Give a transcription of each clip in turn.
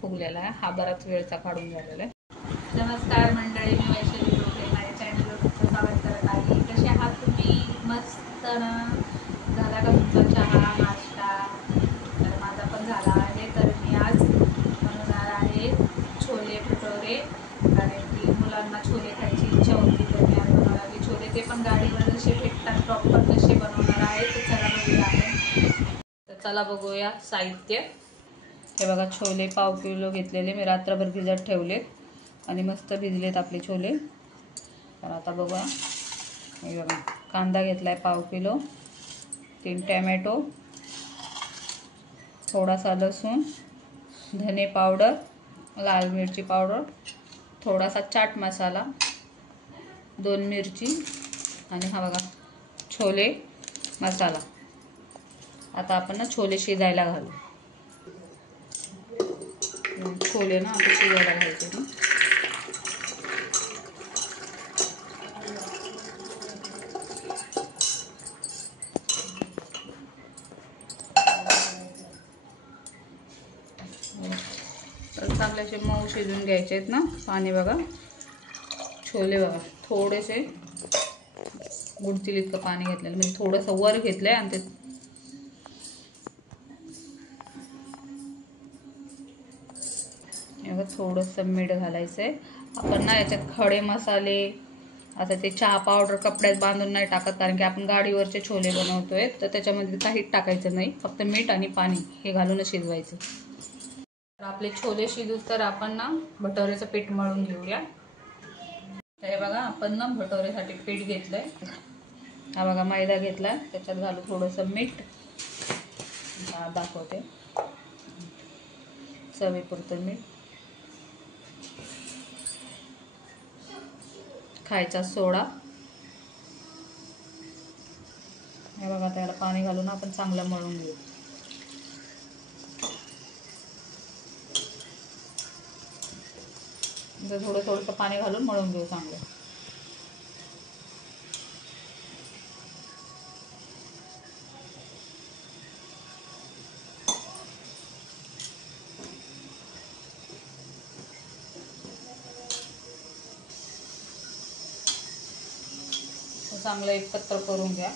फुगलेला आहे, हा बराच वेळचा काढून झालेला आहे। नमस्कार मंडळी, मी वैशाली लोके, माझ्या चॅनलवर तुमचं स्वागत करत आहे। कसे आहात तुम्ही? मस्त ना? झाला का तुमचा चहा नाश्ता? तर माझा पण झाला आहे। तर मी आज बनवणार आहे छोले भटुरे, कारण की मुलांना छोले खायची इच्छा होती, तर मी आज बनवणार आहे छोले। ते पण गाडीवर जसे भेटतात प्रॉपर तसे बनवणार आहे। तर चला बघूया आपण। तर चला बघूया साहित्य। हे बघा, छोले पाव किलो घेतलेले मी, रात्रभर भिजत ठेवलेत आणि मस्त भिजलेत आपले छोले। तर आता बघूया। हे बघा, कांदा घेतलाय पाव किलो, 3 टोमॅटो, थोडासा लसूण, धने पावडर, लाल मिरची पावडर, थोडासा चाट मसाला, 2 मिरची आणि हा बघा छोले मसाला। आता आपण ना छोले शिजायला घालू। छोले ना आता शिजायला घालायचे ना। तर चांगले असे मऊ शिजून घ्यायचे आहेत ना। पाणी बघा, छोले बघा थोडेसे बुडतील इतकं पाणी घेतलेलं, म्हणजे थोडंसं वर घेतलंय आणि ते थोडंसं मीठ घालायचं आहे। आपण ना याच्यात खडे मसाले, आता ते चहा पावडर कपड्यात बांधून नाही टाकत, कारण की आपण गाडीवरचे छोले बनवतोय, तर त्याच्यामध्ये काहीच टाकायचं नाही, फक्त मीठ आणि पाणी हे घालूनच शिजवायचं। तर आपले छोले शिजूस तर आपण ना भटुरेचं पीठ मळून घेऊया। तर हे बघा, आपण ना भटुरेसाठी पीठ घेतलंय। हा बघा मैदा घेतला, त्याच्यात घालू थोडंसं मीठ, दाखवते चवीपुरतं मीठ, खायचा सोडा। हे बघा, त्याला पाणी घालून आपण चांगलं मळून घेऊ। थोडंसं पाणी घालून मळून घेऊ चांगलं। चांगलं एकत्र करून घ्या।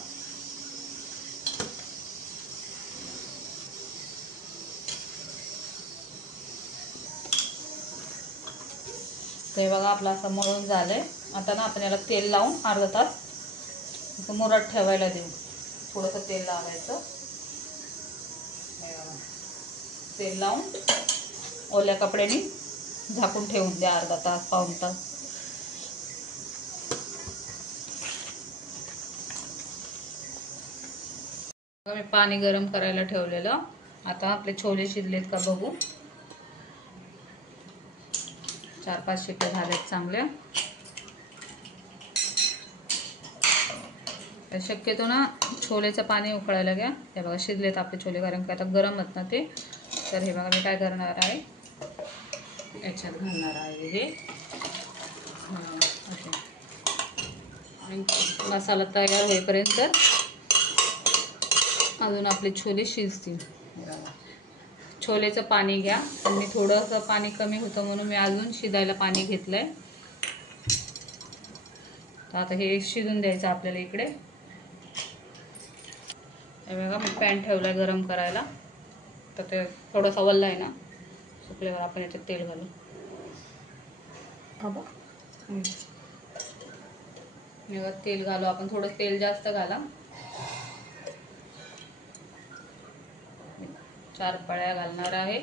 ते बघा, आपलं असं मळून झालंय। आता ना आपण याला तेल लावून अर्धा तास मुरत ठेवायला देऊ। थोडंसं तेल लावायचं, तेल लावून ओल्या कपड्याने झाकून ठेवून द्या अर्धा तास पाऊण तास। मी पाणी गरम करायला ठेवलेलं। आता आपले छोले शिजलेत का बघू। 4-5 शिट्ट्या झाल्यात चांगल्या। शक्यतो ना छोलेचं पाणी उकळायला घ्या। हे बघा शिजलेत आपले छोले, कारण की आता गरम आहेत ना ते। तर हे बघा, मी काय करणार आहे, याच्यात घालणार आहे हे असे, आणि मसाला तयार होईपर्यंत अजून आपले छोले शिजतील। छोलेचं पाणी घ्या, पण मी थोडंसं पाणी कमी होतं म्हणून मी अजून शिजायला पाणी घेतलंय। तर आता हे शिजून द्यायचं आपल्याला इकडे। हे बघा, मी पॅन ठेवलाय गरम करायला, तर ते थोडासा वल्ला आहे ना, सुकल्यावर आपण याच्यात तेल घालू। तेल घालू आपण, थोडं तेल जास्त घाला। 4 पळ्या घालणार आहे।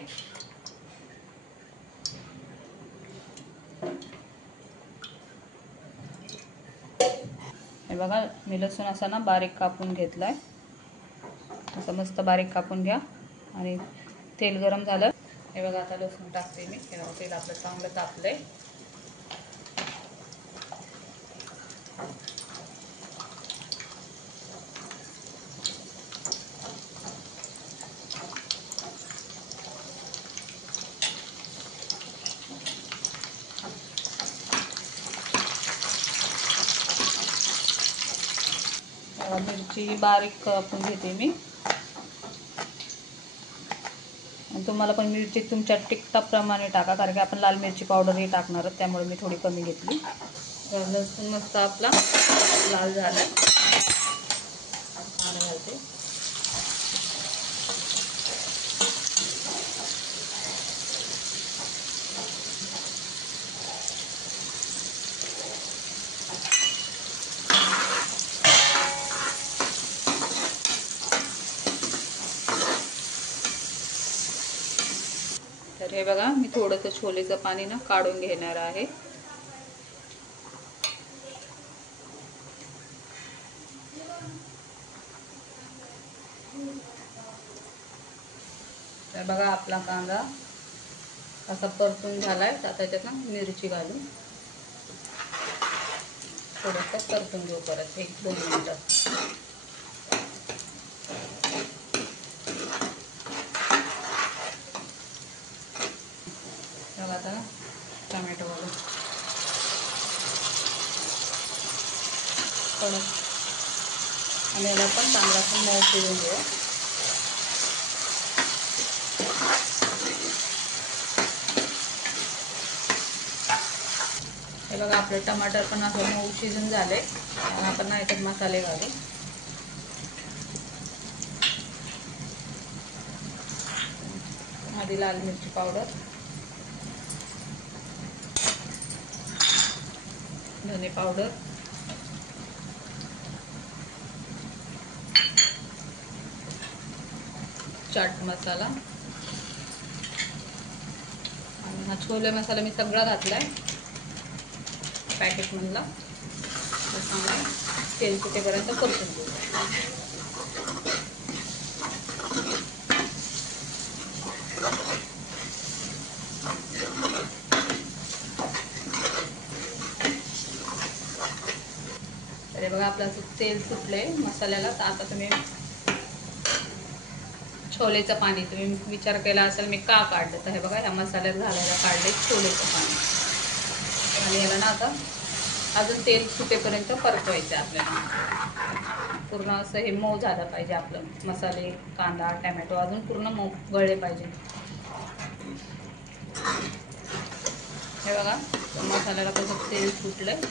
हे बघा, मी लसूण असा ना बारीक कापून घेतलाय, असं मस्त बारीक कापून घ्या। आणि तेल गरम झालं, हे बघा आता लसूण टाकते मी। हे बघा, तेल आपलं चांगलं तापलंय। मिरची बारीक कापून घेते मी, तुम्हाला पण मिरची तुमच्या तिखटाप्रमाणे टाका, कारण की आपण लाल मिरची पावडरही टाकणार आहोत, त्यामुळे मी थोडी कमी घेतली. लसूण मस्त आपला लाल झाला. पाणी घालते. तर हे बघा, मी थोडंसं छोलेचं पाणी ना काढून घेणार आहे. तर बघा आपला कांदा असा परतून झालाय. आता त्याच्यात ना मिरची घालून थोडंसं परतून घेऊ परत 1-2 मिनिटं. बघा आता टमॅटो घालून थोडं आणि याला पण चांगला मऊ शिजवून घेऊ. हे बघा आपलं टमाटर पण असं मऊ शिजून झाले. आपण ना याच्यात मसाले घालू. आधी लाल मिरची पावडर, धने पावडर, चाट मसाला आणि हा छोले मसाला मी सगळा घातलाय पॅकेटमधला. चांगला तेल सुटेपर्यंत परतून घेऊ. तर बघा आपलं तेल सुटलंय मसाल्याला. तर आता तुम्ही छोलेचं पाणी तुम्ही विचार केला असेल मी का काढलं, तर हे बघा ह्या मसाल्यात घालायला काढले छोलेचं पाणी. आणि याला ना आता अजून तेल सुटेपर्यंत परतवायचं आपल्याला. पूर्ण असं हे मऊ झालं पाहिजे आपलं मसाले, कांदा, टमॅटो अजून पूर्ण मऊ गळले पाहिजे. हे बघा मसाल्याला कसं तेल सुटलंय.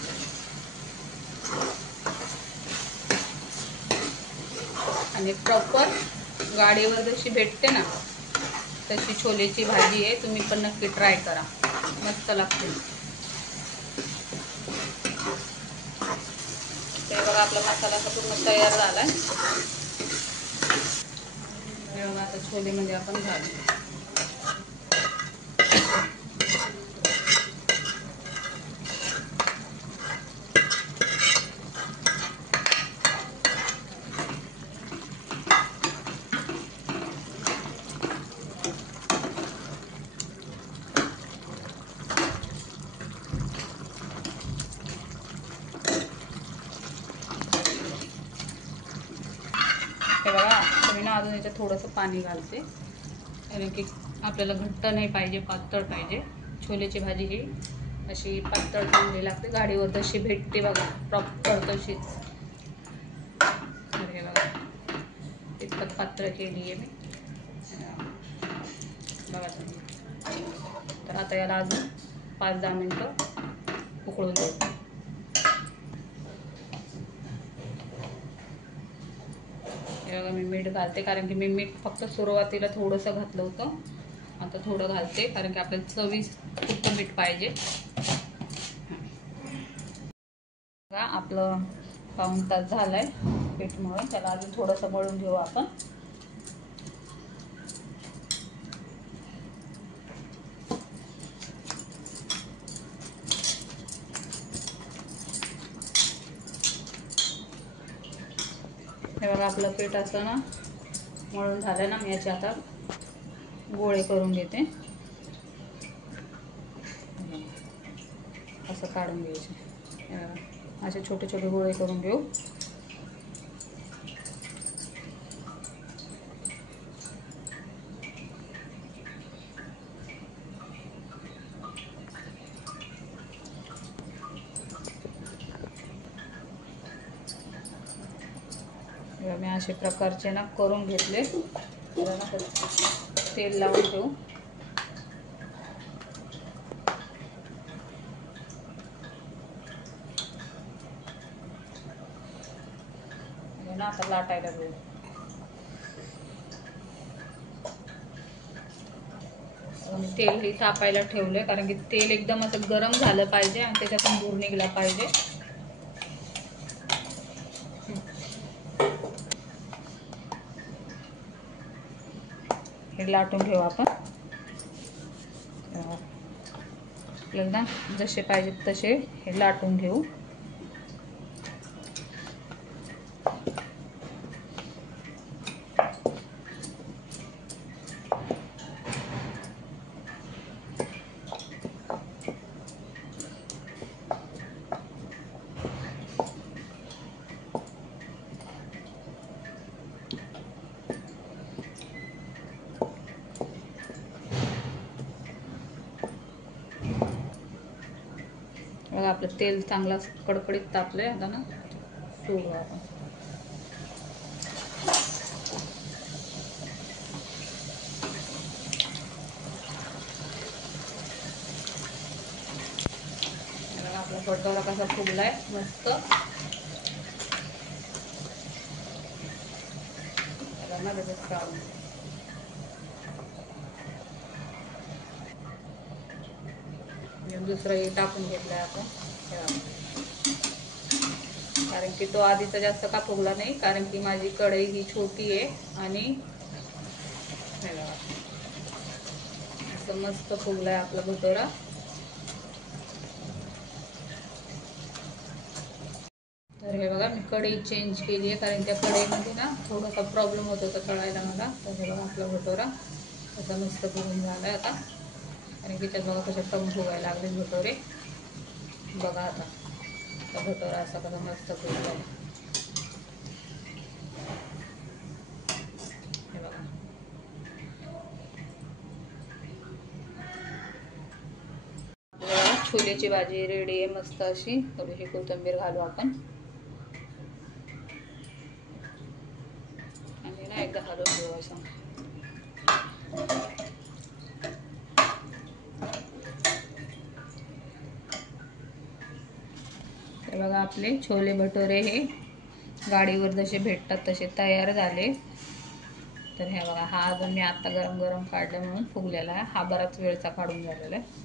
आणि प्रॉपर गाडीवर जशी भेटते ना तशी छोलेची भाजी आहे. तुम्ही पण नक्की ट्राय करा, मस्त लागते. ते बघा आपला मसाला पूर्ण तयार झालाय. हे बघा आता छोलेमध्ये आपण घालू. हे बघा तुम्ही ना अजून याच्यात थोडंसं पाणी घालते, कारण की आपल्याला घट्ट नाही पाहिजे, पातळ पाहिजे. छोलेची भाजी ही अशी पातळ चांगली लागते. गाडीवर जशी भेटते बघा प्रॉपर तशीच. हे बघा इतकं पातळ केली आहे मी बघा तुम्ही. तर आता याला अजून 5-10 मिनटं उकळून देऊ. बघा मी मीठ घालते, कारण की मी मीठ फक्त सुरुवातीला थोडंसं घातलं होतं. आता थोडं घालते, कारण की आपल्याला चवीत मीठ पाहिजे. बघा आपलं 1 तास झालाय पीठ मळून. त्याला अजून थोडंसं मळून घेऊ आपण. हे बघा आपलं पीठ असं ना मळून झालं ना. मी याचे आता गोळे करून घेते. असं काढून घ्यायचे. असे छोटे छोटे गोळे करून घेऊ. मी असे प्रकारचे ना करून घेतले. तेल लावून ठेवू. ना आता लाटायला घेऊ. तेल ही तापायला ठेवलंय कारण की तेल एकदम असं गरम झालं पाहिजे आणि त्याच्यातून धूर निघला पाहिजे. हे लाटून घेऊ आपण. आपल्याला जसे पाहिजेत तसे हे लाटून घेऊ. बघा आपलं तेल चांगलं कडकडीत तापलंय. आता ना सोडू आपण. आपला भटोरा कसा फुगलाय मस्त. दुसरंही टाकून घेतलंय आपण. कारण की तो आधीचा जास्त का फुगला नाही कारण की माझी कढई ही छोटी आहे आणि असं मस्त फुगलाय आपला भटोरा. तर हे बघा मी कढई चेंज केली आहे कारण त्या कढईमध्ये ना थोडासा प्रॉब्लेम होत होता तळायला मला. तर हे बघा आपला भटोरा असा मस्त फुगून झाला आहे आता. आणि त्याच्यात बघा कशा टम फुगायला लागले भटोरे. बघा आता भटोरा असा कसा मस्त फुगलाय. हे बघा छोलेची भाजी रेडी आहे मस्त अशी. थोडीशी कोथिंबीर घालू आपण आणि ना एकदा हलवून घेऊ असं. हे बघा आपले छोले भटोरे हे गाडीवर जसे भेटतात तसे तयार झाले. तर हे बघा हा अजून मी आता गरम गरम काढला म्हणून फुगलेला आहे. हा बराच वेळचा काढून झालेला आहे.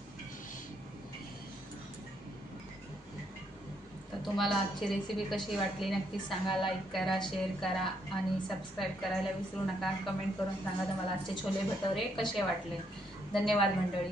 तर तुम्हाला आजची रेसिपी कशी वाटली नक्कीच सांगा. लाईक करा, शेअर करा आणि सबस्क्राईब करायला विसरू नका. कमेंट करून सांगा तुम्हाला आजचे छोले भटोरे कसे वाटले. धन्यवाद मंडळी.